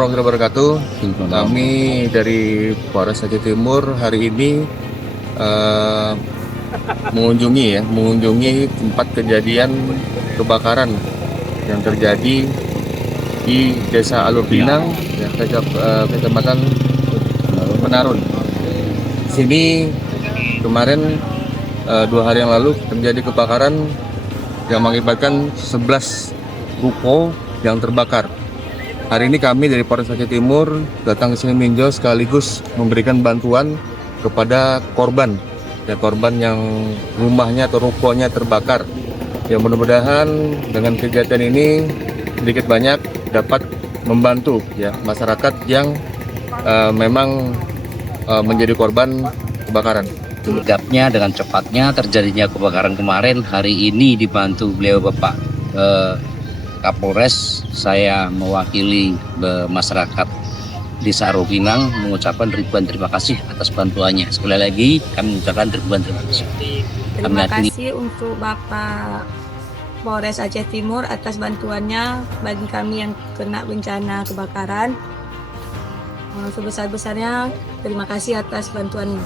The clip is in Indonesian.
warahmatullahi wabarakatuh. Kami dari Polres Aceh Timur hari ini mengunjungi tempat kejadian kebakaran yang terjadi di Desa Alur Pinang, Kecamatan Menarun. Di sini kemarin 2 hari yang lalu terjadi kebakaran yang mengakibatkan 11 ruko yang terbakar. Hari ini kami dari Polres Aceh Timur datang ke sini meninjau sekaligus memberikan bantuan kepada korban yang rumahnya atau rukonya terbakar. Ya, mudah-mudahan dengan kegiatan ini sedikit banyak dapat membantu ya masyarakat yang memang menjadi korban kebakaran. Sigapnya dengan cepatnya terjadinya kebakaran kemarin, hari ini dibantu beliau Bapak Kapolres, saya mewakili masyarakat Desa Alur Pinang mengucapkan ribuan terima kasih atas bantuannya. Sekali lagi kami mengucapkan ribuan terima kasih. Terima kasih untuk Bapak Polres Aceh Timur atas bantuannya bagi kami yang kena bencana kebakaran. Sebesar-besarnya terima kasih atas bantuannya.